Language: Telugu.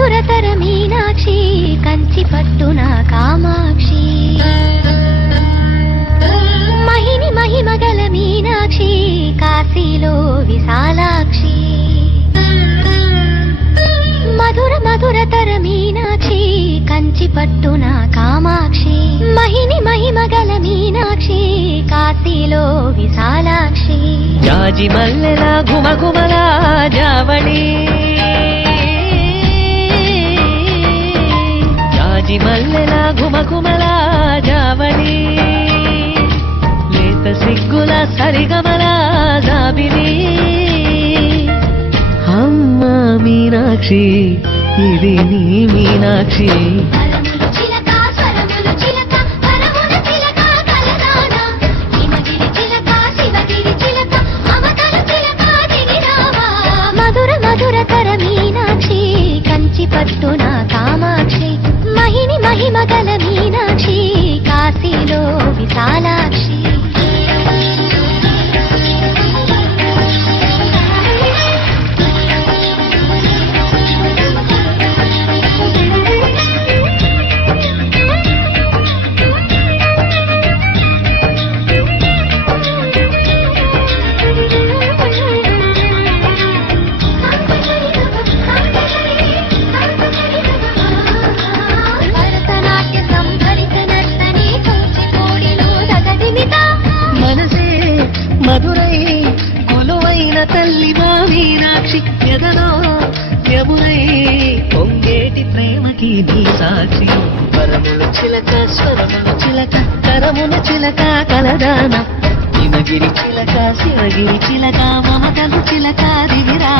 మధురతర మీనాక్షి కంచి పట్టున కామాక్షి మహిని మహిమగల మీనాక్షి కాశీలో విశాలాక్షి మధుర మధురతర మీనాక్షి కంచి పట్టున కామాక్షి మహిని మహిమగల మీనాక్షి కాశీలో విశాలాక్షి జాజి మల్లెల ఘుమఘుమల జావళి జాజి మల్లెల ఘుమఘుమల జావళి లేత సిగ్గుల సరిగమల జాబిలి అమ్మ మీనాక్షి ఇది నీ మీనాక్షి మధుర మధురతర మీనాక్షి కంచి పట్టున కామాక్షి మహిని మహిమగల మీనాక్షి కాశీలో విశాలాక్షి మధురై కొలువైన తల్లి మా మీనాక్షి ఎదలో యమునై పొంగేటి ప్రేమకి నీ సాక్షి పరములు చిలక స్వరములు చిలక కరములు చిలక కలదాన హిమగిరి చిలక శివగిరి చిలక మమతలు చిలక దివిరా